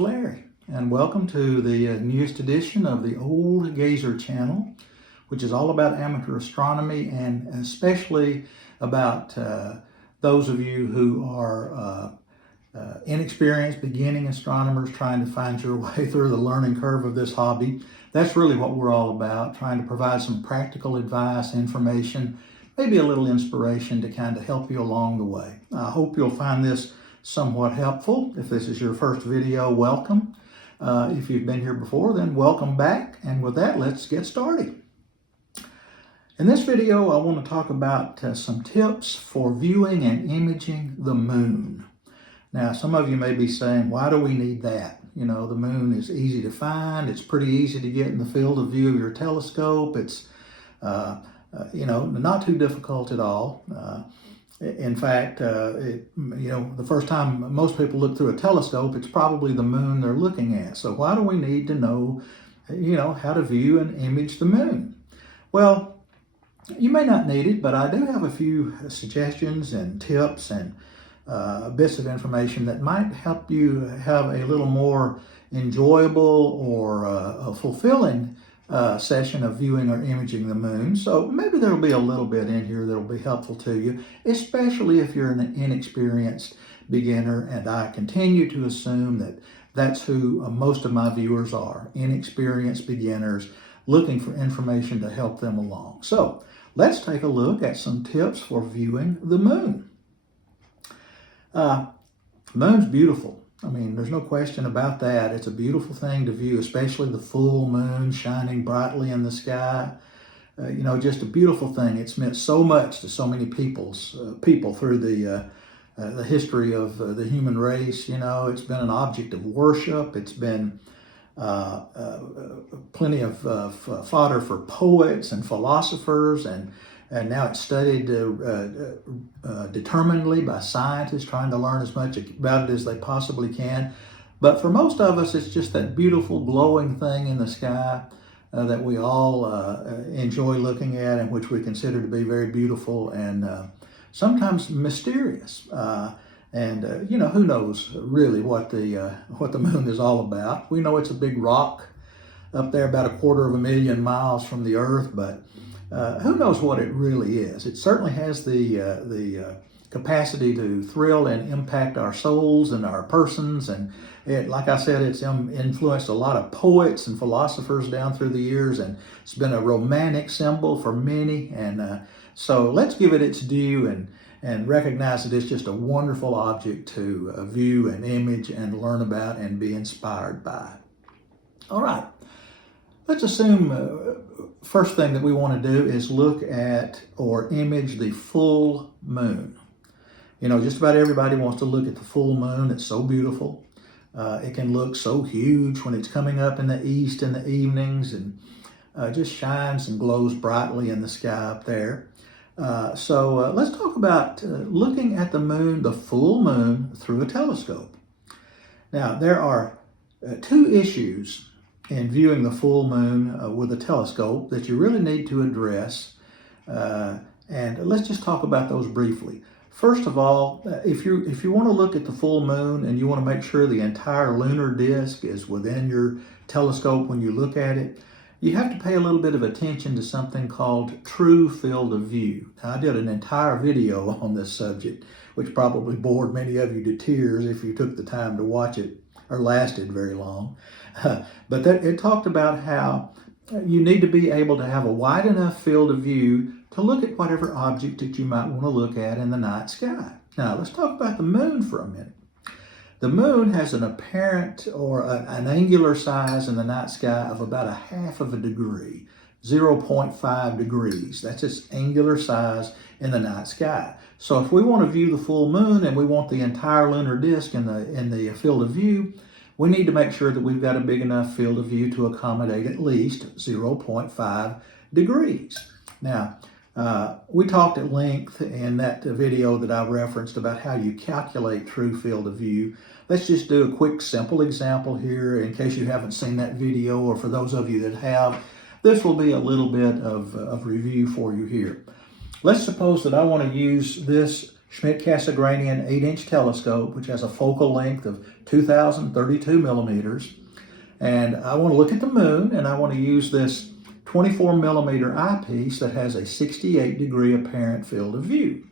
is Larry, and welcome to the newest edition of the Old Gazer channel, which is all about amateur astronomy and especially about those of you who are inexperienced beginning astronomers trying to find your way through the learning curve of this hobby. That's really what we're all about, trying to provide some practical advice, information, maybe a little inspiration to kind of help you along the way. I hope you'll find this somewhat helpful. If this is your first video, welcome. If you've been here before, then welcome back. And with that, let's get started. In this video, I want to talk about some tips for viewing and imaging the moon. Now, some of you may be saying, why do we need that? You know, the moon is easy to find. It's pretty easy to get in the field of view of your telescope. It's, not too difficult at all. In fact, the first time most people look through a telescope, it's probably the moon they're looking at. So why do we need to know, how to view and image the moon? Well, you may not need it, but I do have a few suggestions and tips and bits of information that might help you have a little more enjoyable or fulfilling session of viewing or imaging the moon. So maybe there'll be a little bit in here that'll be helpful to you, especially if you're an inexperienced beginner, and I continue to assume that that's who most of my viewers are, inexperienced beginners looking for information to help them along. So let's take a look at some tips for viewing the moon. Moon's beautiful. I mean, there's no question about that. It's a beautiful thing to view, especially the full moon shining brightly in the sky. Just a beautiful thing. It's meant so much to so many people through the history of the human race. It's been an object of worship. It's been plenty of fodder for poets and philosophers, and now it's studied determinedly by scientists trying to learn as much about it as they possibly can. But for most of us, it's just that beautiful glowing thing in the sky that we all enjoy looking at, and which we consider to be very beautiful and sometimes mysterious. Who knows really what the moon is all about. We know it's a big rock up there about 250,000 miles from the Earth, but who knows what it really is. It certainly has the capacity to thrill and impact our souls and our persons. And like I said, it's influenced a lot of poets and philosophers down through the years, and it's been a romantic symbol for many. And so let's give it its due and recognize that it's just a wonderful object to view and image and learn about and be inspired by. All right. Let's assume first thing that we want to do is look at or image the full moon. Just about everybody wants to look at the full moon. It's so beautiful. It can look so huge when it's coming up in the east in the evenings, and just shines and glows brightly in the sky up there. So let's talk about looking at the moon, the full moon, through a telescope. Now, there are two issues in viewing the full moon with a telescope that you really need to address. And let's just talk about those briefly. First of all, if you want to look at the full moon and you want to make sure the entire lunar disk is within your telescope when you look at it, you have to pay a little bit of attention to something called true field of view. Now, I did an entire video on this subject, which probably bored many of you to tears if you took the time to watch it or lasted very long. But it talked about how you need to be able to have a wide enough field of view to look at whatever object that you might want to look at in the night sky. Now, let's talk about the moon for a minute. The moon has an apparent or an angular size in the night sky of about 1/2 degree, 0.5 degrees. That's its angular size in the night sky. So if we want to view the full moon and we want the entire lunar disk in the field of view, we need to make sure that we've got a big enough field of view to accommodate at least 0.5 degrees. Now, we talked at length in that video that I referenced about how you calculate true field of view. Let's just do a quick, simple example here in case you haven't seen that video, or for those of you that have, this will be a little bit of review for you here. Let's suppose that I want to use this Schmidt-Cassegrainian 8-inch telescope, which has a focal length of 2,032 millimeters. And I want to look at the moon, and I want to use this 24 millimeter eyepiece that has a 68-degree apparent field of view.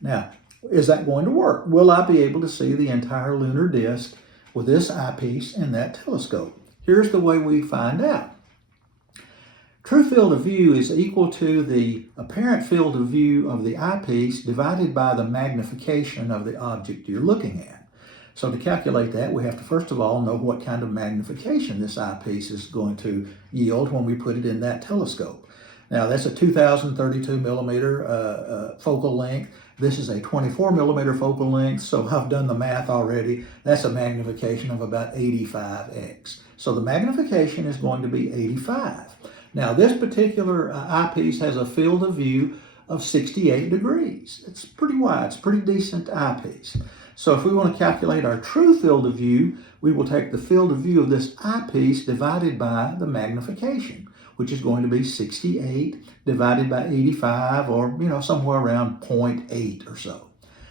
Now, is that going to work? Will I be able to see the entire lunar disk with this eyepiece and that telescope? Here's the way we find out. True field of view is equal to the apparent field of view of the eyepiece divided by the magnification of the object you're looking at. So to calculate that, we have to first of all know what kind of magnification this eyepiece is going to yield when we put it in that telescope. Now that's a 2,032 millimeter focal length. This is a 24 millimeter focal length, so I've done the math already. That's a magnification of about 85x. So the magnification is going to be 85. Now this particular eyepiece has a field of view of 68 degrees. It's pretty wide, it's a pretty decent eyepiece. So if we want to calculate our true field of view, we will take the field of view of this eyepiece divided by the magnification, which is going to be 68 divided by 85, or somewhere around 0.8 or so.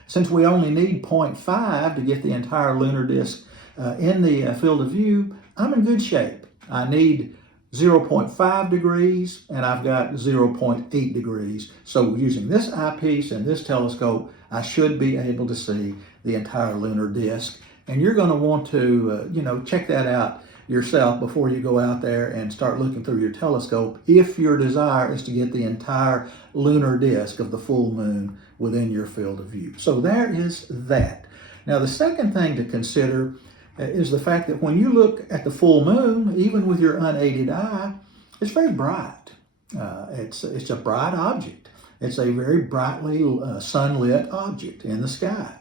Since we only need 0.5 to get the entire lunar disk in the field of view, I'm in good shape. I need 0.5 degrees, and I've got 0.8 degrees. So using this eyepiece and this telescope, I should be able to see the entire lunar disk. And you're going to want to, check that out yourself before you go out there and start looking through your telescope, if your desire is to get the entire lunar disk of the full moon within your field of view. So there is that. Now, the second thing to consider is the fact that when you look at the full moon, even with your unaided eye, it's very bright. It's a bright object. It's a very brightly sunlit object in the sky.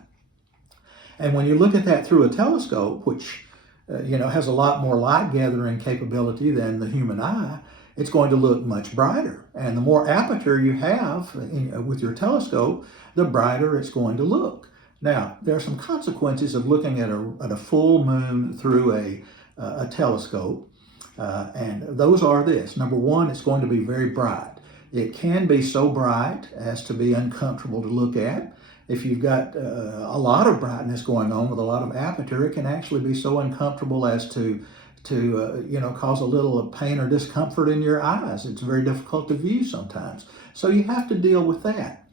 And when you look at that through a telescope, which has a lot more light gathering capability than the human eye, it's going to look much brighter. And the more aperture you have with your telescope, the brighter it's going to look. Now, there are some consequences of looking at a full moon through a telescope, and those are this. Number one, it's going to be very bright. It can be so bright as to be uncomfortable to look at. If you've got a lot of brightness going on with a lot of aperture, it can actually be so uncomfortable as to cause a little pain or discomfort in your eyes. It's very difficult to view sometimes. So you have to deal with that.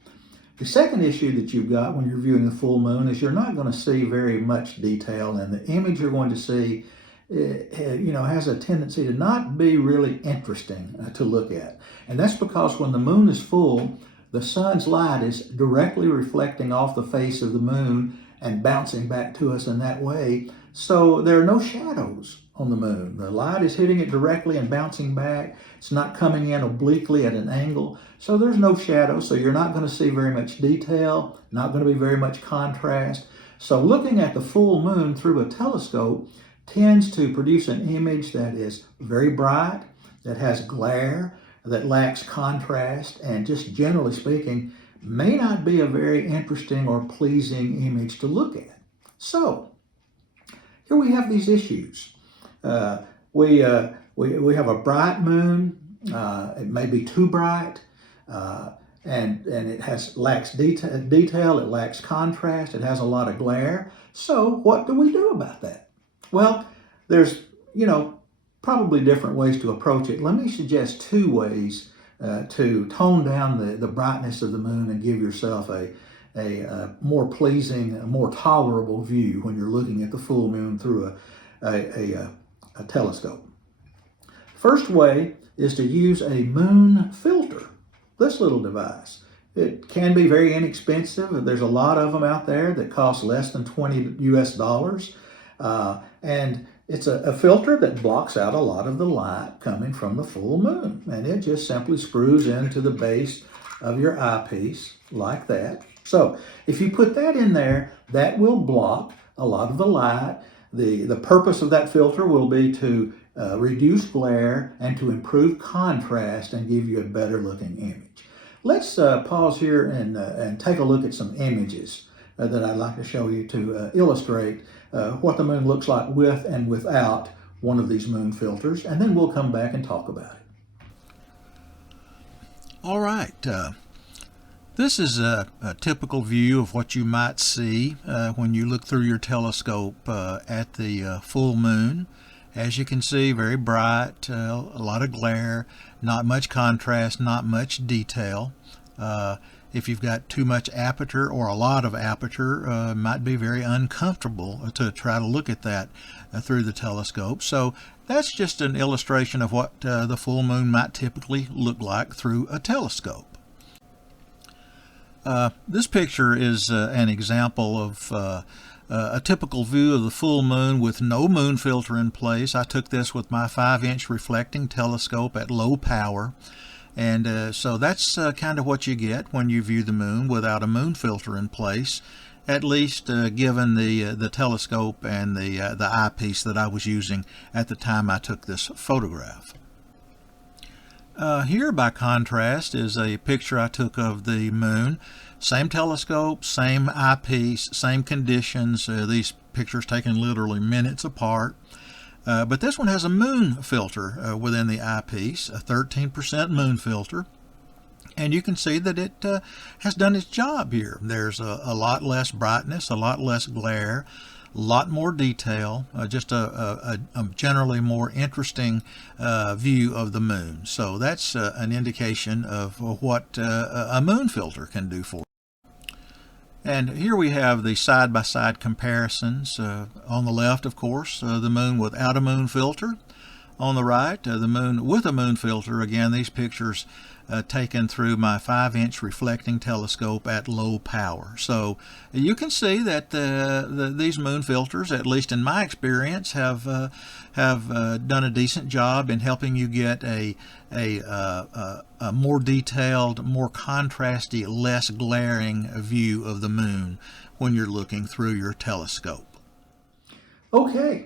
The second issue that you've got when you're viewing the full moon is you're not going to see very much detail, and the image you're going to see has a tendency to not be really interesting to look at. And that's because when the moon is full, the sun's light is directly reflecting off the face of the moon and bouncing back to us in that way. So there are no shadows on the moon. The light is hitting it directly and bouncing back. It's not coming in obliquely at an angle. So there's no shadow. So you're not going to see very much detail, not going to be very much contrast. So looking at the full moon through a telescope tends to produce an image that is very bright, that has glare, that lacks contrast, and just generally speaking, may not be a very interesting or pleasing image to look at. So here we have these issues. We have a bright moon. It may be too bright, and it lacks detail. It lacks contrast. It has a lot of glare. So what do we do about that? Well, there's probably different ways to approach it. Let me suggest two ways to tone down the brightness of the moon and give yourself a more pleasing, a more tolerable view when you're looking at the full moon through a telescope. First way is to use a moon filter, this little device. It can be very inexpensive. There's a lot of them out there that cost less than $20 US. And it's a filter that blocks out a lot of the light coming from the full moon. And it just simply screws into the base of your eyepiece like that. So if you put that in there, that will block a lot of the light. The purpose of that filter will be to reduce glare and to improve contrast and give you a better looking image. Let's pause here and take a look at some images that I'd like to show you to illustrate what the moon looks like with and without one of these moon filters, and then we'll come back and talk about it. All right. This is a typical view of what you might see when you look through your telescope at the full moon. As you can see, very bright, a lot of glare, not much contrast, not much detail. If you've got too much aperture or a lot of aperture, it might be very uncomfortable to try to look at that through the telescope. So that's just an illustration of what the full moon might typically look like through a telescope. This picture is an example of a typical view of the full moon with no moon filter in place. I took this with my 5-inch reflecting telescope at low power, and so that's kind of what you get when you view the moon without a moon filter in place, at least given the telescope and the eyepiece that I was using at the time I took this photograph. Here, by contrast, is a picture I took of the moon. Same telescope, same eyepiece, same conditions. These pictures taken literally minutes apart. But this one has a moon filter within the eyepiece, a 13% moon filter. And you can see that it has done its job here. There's a lot less brightness, a lot less glare, a lot more detail, just a generally more interesting view of the moon. So that's an indication of what a moon filter can do for you. And here we have the side-by-side comparisons. On the left, of course, the moon without a moon filter. On the right, the moon with a moon filter. Again, these pictures taken through my 5-inch reflecting telescope at low power. So you can see that these moon filters, at least in my experience, have done a decent job in helping you get a more detailed, more contrasty, less glaring view of the moon when you're looking through your telescope. Okay,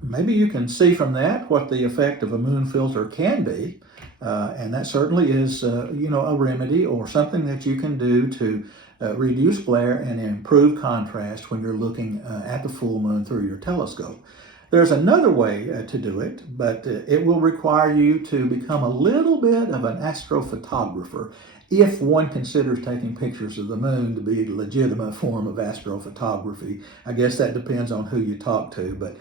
maybe you can see from that what the effect of a moon filter can be, and that certainly is, a remedy or something that you can do to reduce glare and improve contrast when you're looking at the full moon through your telescope. There's another way to do it, but it will require you to become a little bit of an astrophotographer if one considers taking pictures of the moon to be a legitimate form of astrophotography. I guess that depends on who you talk to, but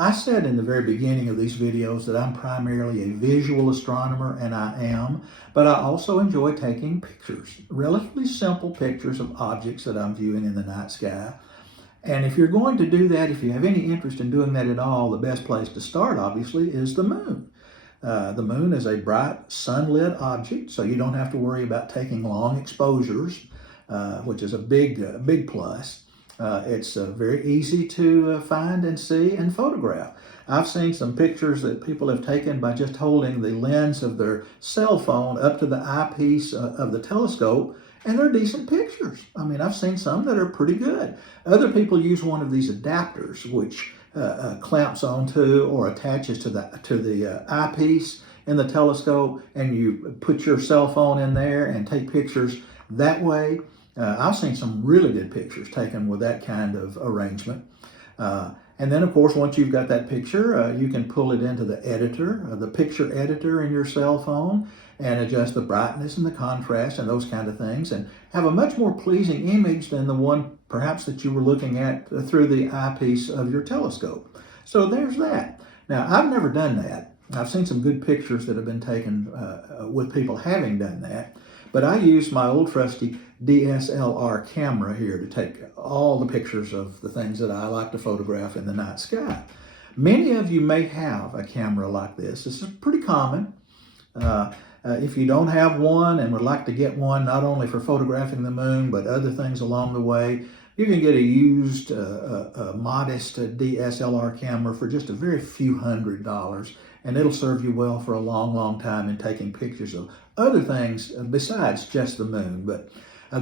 I said in the very beginning of these videos that I'm primarily a visual astronomer, and I am, but I also enjoy taking pictures, relatively simple pictures of objects that I'm viewing in the night sky. And if you're going to do that, if you have any interest in doing that at all, the best place to start, obviously, is the moon. The moon is a bright, sunlit object, so you don't have to worry about taking long exposures, which is a big plus. It's very easy to find and see and photograph. I've seen some pictures that people have taken by just holding the lens of their cell phone up to the eyepiece of the telescope, and they're decent pictures. I mean, I've seen some that are pretty good. Other people use one of these adapters, which clamps onto or attaches to the eyepiece in the telescope, and you put your cell phone in there and take pictures that way. I've seen some really good pictures taken with that kind of arrangement. And then, of course, once you've got that picture, you can pull it into the editor, the picture editor in your cell phone, and adjust the brightness and the contrast and those kind of things, and have a much more pleasing image than the one perhaps that you were looking at through the eyepiece of your telescope. So there's that. Now, I've never done that. I've seen some good pictures that have been taken with people having done that, but I use my old trusty DSLR camera here to take all the pictures of the things that I like to photograph in the night sky. Many of you may have a camera like this. This is pretty common. If you don't have one and would like to get one, not only for photographing the moon, but other things along the way, you can get a used, modest DSLR camera for just a very few $100s, and it'll serve you well for a long, long time in taking pictures of other things besides just the moon. But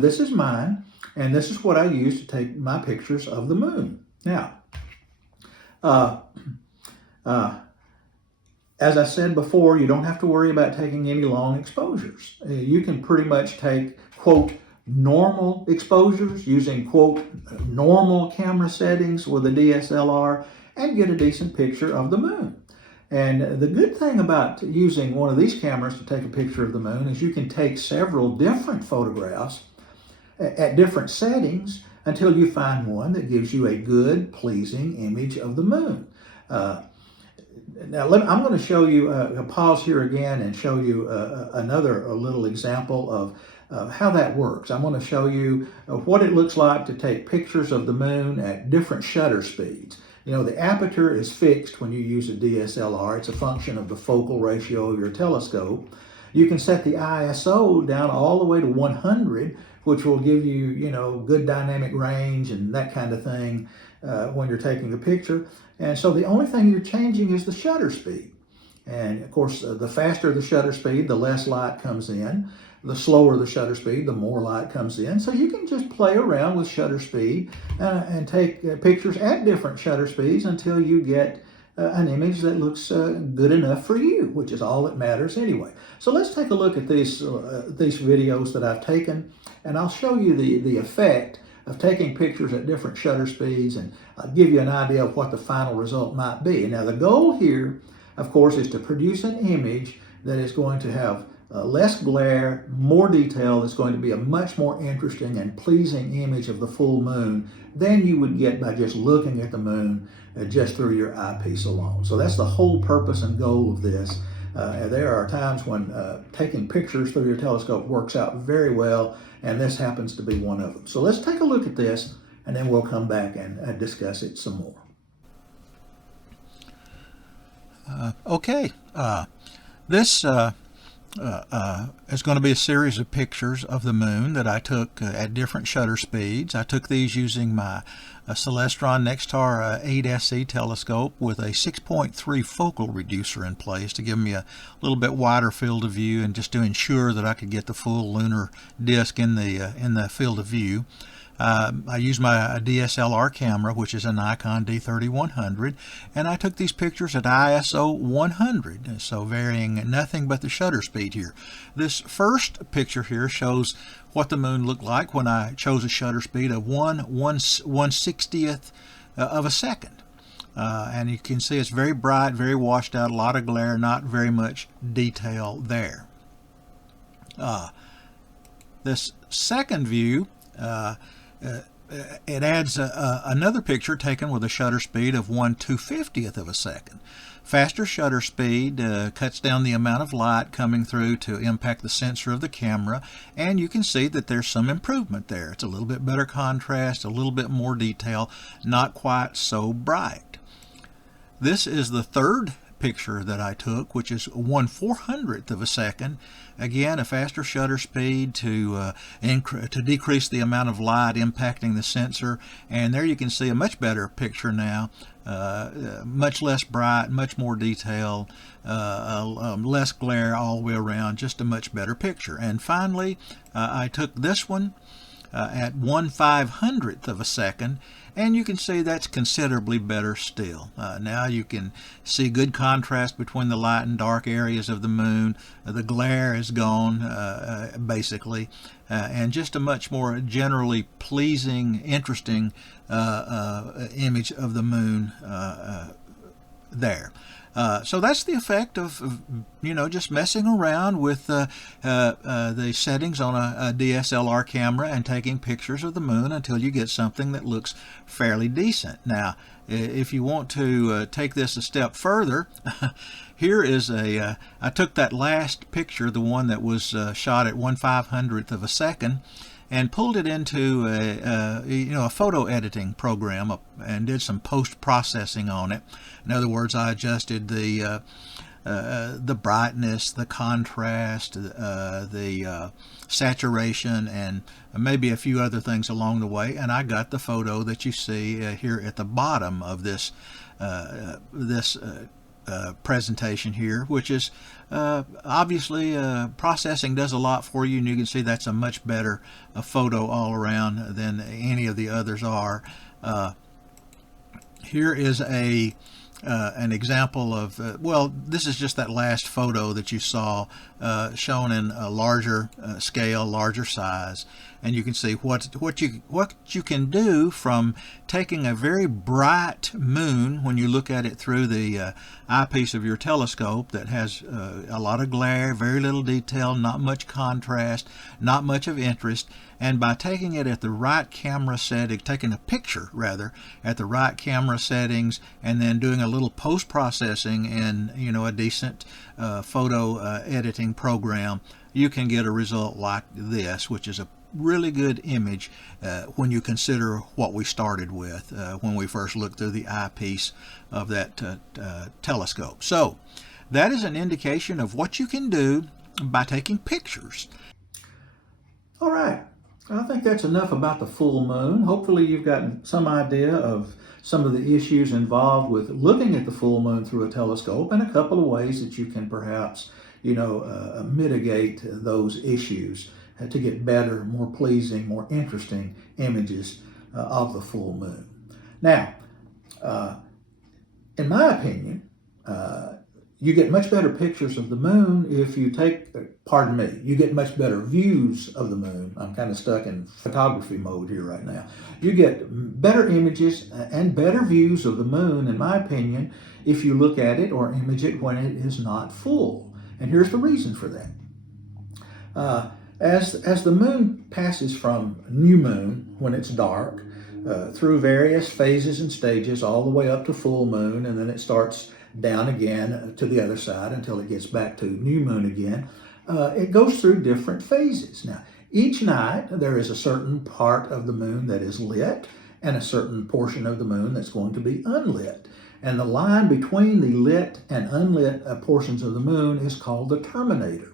this is mine, and this is what I use to take my pictures of the moon. Now, as I said before, you don't have to worry about taking any long exposures. You can pretty much take, quote, normal exposures using, quote, normal camera settings with a DSLR and get a decent picture of the moon. And the good thing about using one of these cameras to take a picture of the moon is you can take several different photographs at different settings until you find one that gives you a good, pleasing image of the moon. Now, I'm going to show you, pause here again and show you another little example of how that works. I'm going to show you what it looks like to take pictures of the moon at different shutter speeds. You know, the aperture is fixed when you use a DSLR. It's a function of the focal ratio of your telescope. You can set the ISO down all the way to 100, which will give you, you know, good dynamic range and that kind of thing when you're taking a picture. And so the only thing you're changing is the shutter speed. And of course, the faster the shutter speed, the less light comes in. The slower the shutter speed, the more light comes in. So you can just play around with shutter speed and take pictures at different shutter speeds until you get an image that looks good enough for you, which is all that matters anyway. So let's take a look at these videos that I've taken, and I'll show you the effect of taking pictures at different shutter speeds, and I'll give you an idea of what the final result might be. Now, the goal here, of course, is to produce an image that is going to have less glare, more detail. It's going to be a much more interesting and pleasing image of the full moon than you would get by just looking at the moon just through your eyepiece alone. So that's the whole purpose and goal of this. There are times when taking pictures through your telescope works out very well, and this happens to be one of them. So let's take a look at this, and then we'll come back and discuss it some more. Okay, this is going to be a series of pictures of the moon that I took at different shutter speeds. I took these using my Celestron Nexstar 8SE telescope with a 6.3 focal reducer in place to give me a little bit wider field of view and just to ensure that I could get the full lunar disk in the field of view. I used my DSLR camera, which is a Nikon D3100, and I took these pictures at ISO 100, so varying nothing but the shutter speed here. This first picture here shows what the moon looked like when I chose a shutter speed of 1/160th of a second. And you can see it's very bright, very washed out, a lot of glare, not very much detail there. This second view, it adds another picture taken with a shutter speed of 1/250th of a second. Faster shutter speed cuts down the amount of light coming through to impact the sensor of the camera, and you can see that there's some improvement there. It's a little bit better contrast, a little bit more detail, not quite so bright. This is the third picture that I took, which is 1/400th of a second. Again, a faster shutter speed to decrease the amount of light impacting the sensor, and there you can see a much better picture now, much less bright, much more detail, less glare all the way around, just a much better picture. And finally, I took this one at 1/500th of a second, and you can see that's considerably better still. Now you can see good contrast between the light and dark areas of the moon. The glare is gone basically, and just a much more generally pleasing, interesting image of the moon there. So that's the effect of just messing around with the settings on a DSLR camera and taking pictures of the moon until you get something that looks fairly decent. Now, if you want to take this a step further, here is I took that last picture, the one that was shot at 1/500th of a second, and pulled it into a photo editing program and did some post-processing on it. In other words, I adjusted the brightness, the contrast, the saturation, and maybe a few other things along the way, and I got the photo that you see here at the bottom of this presentation here, which is obviously processing does a lot for you, and you can see that's a much better photo all around than any of the others are. Here is an example of this is just that last photo that you saw shown in a larger scale, larger size, and you can see what you can do from taking a very bright moon when you look at it through the eyepiece of your telescope that has a lot of glare, very little detail, not much contrast, not much of interest, and by taking it at the right camera setting, taking a picture rather at the right camera settings, and then doing a little post-processing in a decent photo editing program, you can get a result like this, which is a really good image when you consider what we started with when we first looked through the eyepiece of that telescope. So that is an indication of what you can do by taking pictures. All right. I think that's enough about the full moon. Hopefully you've gotten some idea of some of the issues involved with looking at the full moon through a telescope, and a couple of ways that you can perhaps mitigate those issues to get better, more pleasing, more interesting images of the full moon. Now, in my opinion, you get much better pictures of the moon if you you get much better views of the moon. I'm kind of stuck in photography mode here right now. You get better images and better views of the moon, in my opinion, if you look at it or image it when it is not full. And here's the reason for that. As the moon passes from new moon, when it's dark, through various phases and stages, all the way up to full moon, and then it starts down again to the other side until it gets back to new moon again. It goes through different phases. Now, each night there is a certain part of the moon that is lit and a certain portion of the moon that's going to be unlit. And the line between the lit and unlit portions of the moon is called the terminator.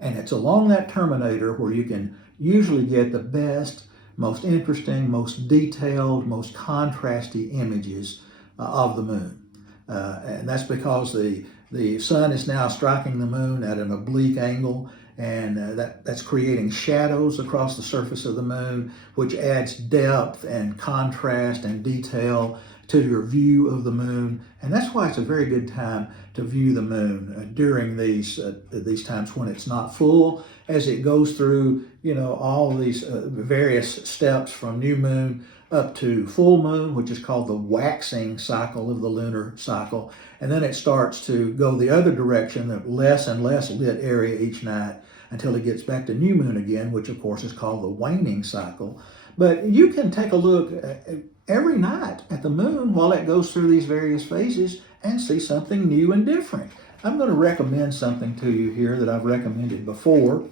And it's along that terminator where you can usually get the best, most interesting, most detailed, most contrasty images of the moon. And that's because the sun is now striking the moon at an oblique angle, and that's creating shadows across the surface of the moon, which adds depth and contrast and detail to your view of the moon. And that's why it's a very good time to view the moon during these times when it's not full, as it goes through all these various steps from new moon up to full moon, which is called the waxing cycle of the lunar cycle. And then it starts to go the other direction, the less and less lit area each night, until it gets back to new moon again, which of course is called the waning cycle. But you can take a look every night at the moon while it goes through these various phases and see something new and different. I'm going to recommend something to you here that I've recommended before.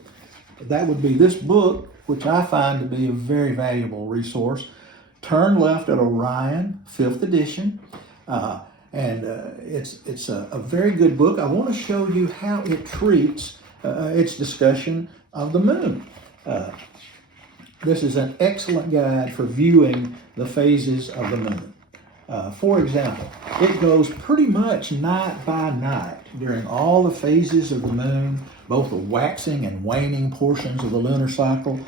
That would be this book, which I find to be a very valuable resource. Turn Left at Orion, 5th edition. It's a very good book. I want to show you how it treats its discussion of the moon. This is an excellent guide for viewing the phases of the moon. For example, it goes pretty much night by night during all the phases of the moon, both the waxing and waning portions of the lunar cycle.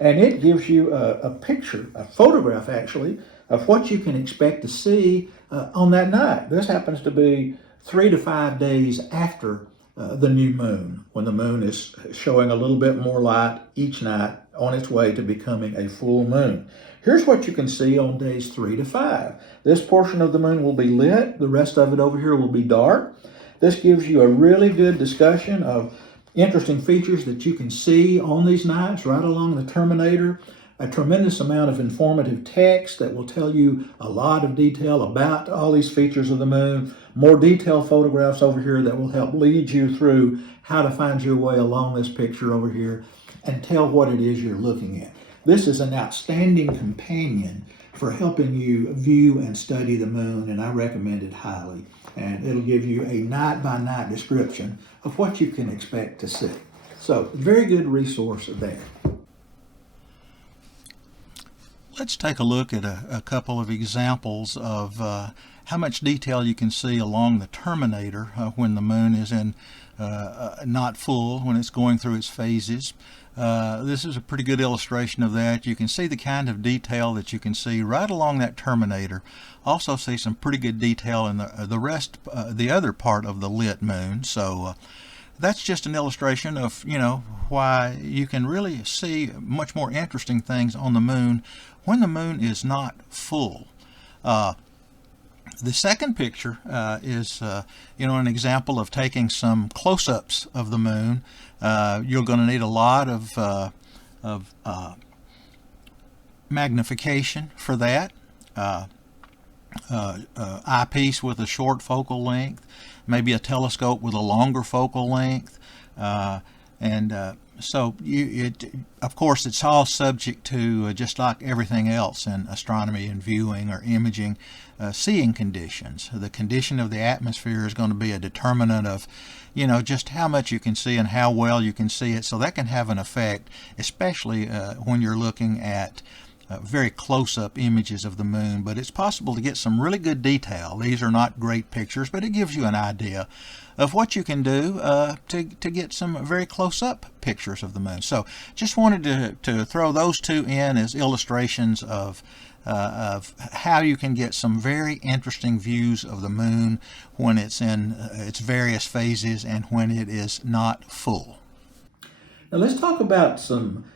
And it gives you a picture, a photograph actually, of what you can expect to see on that night. This happens to be 3 to 5 days after the new moon, when the moon is showing a little bit more light each night on its way to becoming a full moon. Here's what you can see on days 3 to 5. This portion of the moon will be lit. The rest of it over here will be dark. This gives you a really good discussion of interesting features that you can see on these nights right along the terminator. A tremendous amount of informative text that will tell you a lot of detail about all these features of the moon. More detailed photographs over here that will help lead you through how to find your way along this picture over here and tell what it is you're looking at. This is an outstanding companion for helping you view and study the moon, and I recommend it highly. And it'll give you a night-by-night description of what you can expect to see. So, very good resource there. Let's take a look at a couple of examples of how much detail you can see along the terminator when the moon is in not full, when it's going through its phases. This is a pretty good illustration of that. You can see the kind of detail that you can see right along that terminator. Also see some pretty good detail in the other part of the lit moon. So that's just an illustration of, why you can really see much more interesting things on the moon when the moon is not full. The second picture is, an example of taking some close-ups of the moon. You're going to need a lot of magnification for that. Eyepiece with a short focal length, maybe a telescope with a longer focal length, so of course, it's all subject to, just like everything else in astronomy and viewing or imaging, seeing conditions. The condition of the atmosphere is going to be a determinant of, just how much you can see and how well you can see it. So that can have an effect, especially when you're looking at very close-up images of the moon. But it's possible to get some really good detail. These are not great pictures, but it gives you an idea of what you can do to get some very close-up pictures of the moon. So just wanted to throw those two in as illustrations of how you can get some very interesting views of the moon when it's in its various phases and when it is not full. Now let's talk about some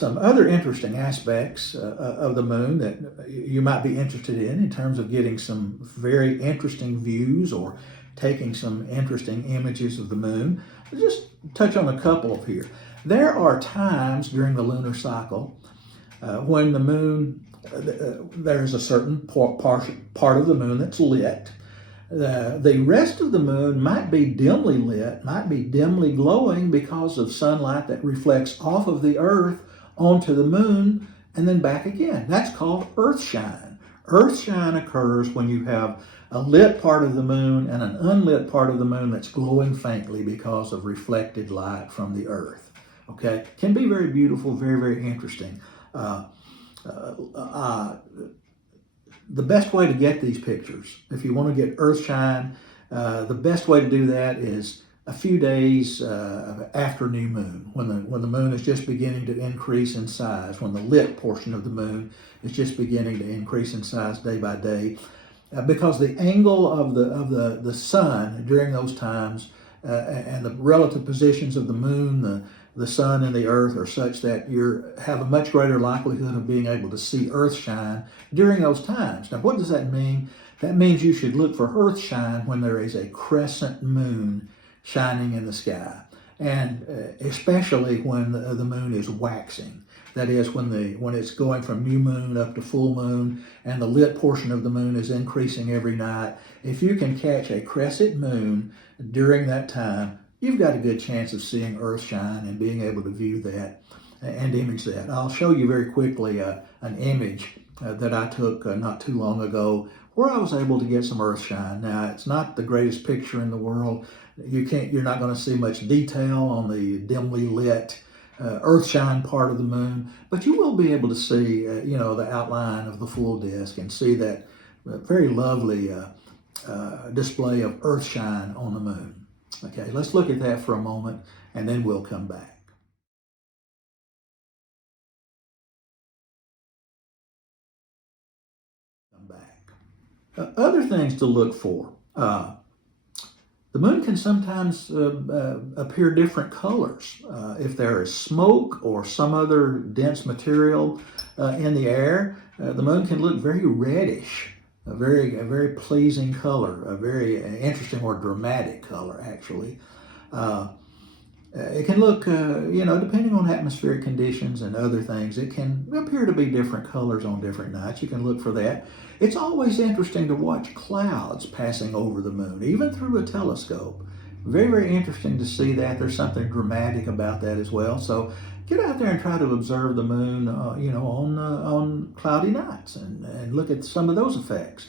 other interesting aspects of the moon that you might be interested in terms of getting some very interesting views or taking some interesting images of the moon. I'll just touch on a couple of here. There are times during the lunar cycle when the moon, there's a certain part of the moon that's lit. The rest of the moon might be dimly lit, might be dimly glowing because of sunlight that reflects off of the Earth onto the moon and then back again. That's called earthshine. Earthshine occurs when you have a lit part of the moon and an unlit part of the moon that's glowing faintly because of reflected light from the Earth. Okay, can be very beautiful, very, very interesting. The best way to get these pictures, if you want to get earthshine, the best way to do that is a few days after new moon, when the moon is just beginning to increase in size, when the lit portion of the moon is just beginning to increase in size day by day, because the angle of the sun during those times and the relative positions of the moon, the sun and the earth are such that you have a much greater likelihood of being able to see earthshine during those times. Now, what does that mean? That means you should look for earthshine when there is a crescent moon shining in the sky, and especially when the moon is waxing. That is, when it's going from new moon up to full moon and the lit portion of the moon is increasing every night. If you can catch a crescent moon during that time, you've got a good chance of seeing earthshine and being able to view that and image that. I'll show you very quickly an image that I took not too long ago where I was able to get some earthshine. Now, it's not the greatest picture in the world. You're not going to see much detail on the dimly lit earthshine part of the moon, but you will be able to see, the outline of the full disk and see that very lovely display of earthshine on the moon. Okay, let's look at that for a moment, and then we'll come back. Other things to look for. The moon can sometimes appear different colors. If there is smoke or some other dense material in the air, the moon can look very reddish, a very pleasing color, a very interesting or dramatic color, actually. It can look, depending on atmospheric conditions and other things, it can appear to be different colors on different nights. You can look for that. It's always interesting to watch clouds passing over the moon, even through a telescope. Very, very interesting to see that. There's something dramatic about that as well. So get out there and try to observe the moon, on cloudy nights and look at some of those effects.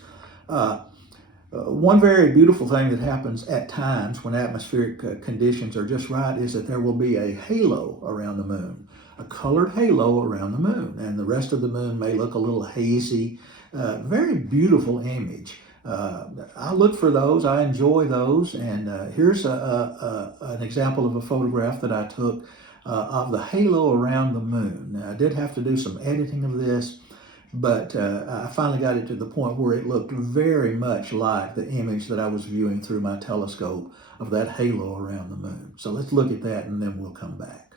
One very beautiful thing that happens at times when atmospheric conditions are just right is that there will be a halo around the moon, a colored halo around the moon, and the rest of the moon may look a little hazy. Very beautiful image. I look for those, I enjoy those, and here's an example of a photograph that I took of the halo around the moon. Now, I did have to do some editing of this, but I finally got it to the point where it looked very much like the image that I was viewing through my telescope of that halo around the moon. So let's look at that and then we'll come back.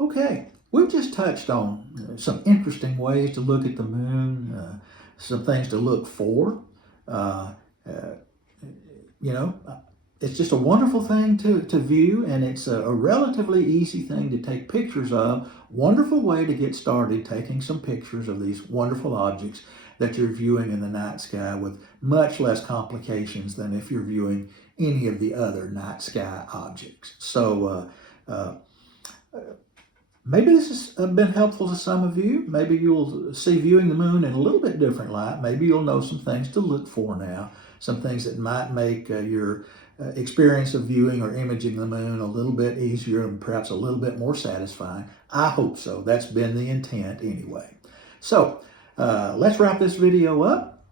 Okay, we've just touched on some interesting ways to look at the moon, some things to look for. Uh, uh, you know, it's just a wonderful thing to view, and it's a relatively easy thing to take pictures of. Wonderful way to get started taking some pictures of these wonderful objects that you're viewing in the night sky with much less complications than if you're viewing any of the other night sky objects. So maybe this has been helpful to some of you. Maybe you'll see viewing the moon in a little bit different light. Maybe you'll know some things to look for now, some things that might make your experience of viewing or imaging the moon a little bit easier and perhaps a little bit more satisfying. I hope so. That's been the intent anyway. So let's wrap this video up.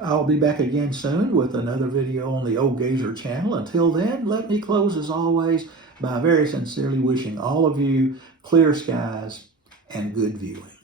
I'll be back again soon with another video on the Old Gazer channel. Until then, let me close as always by very sincerely wishing all of you clear skies and good viewing.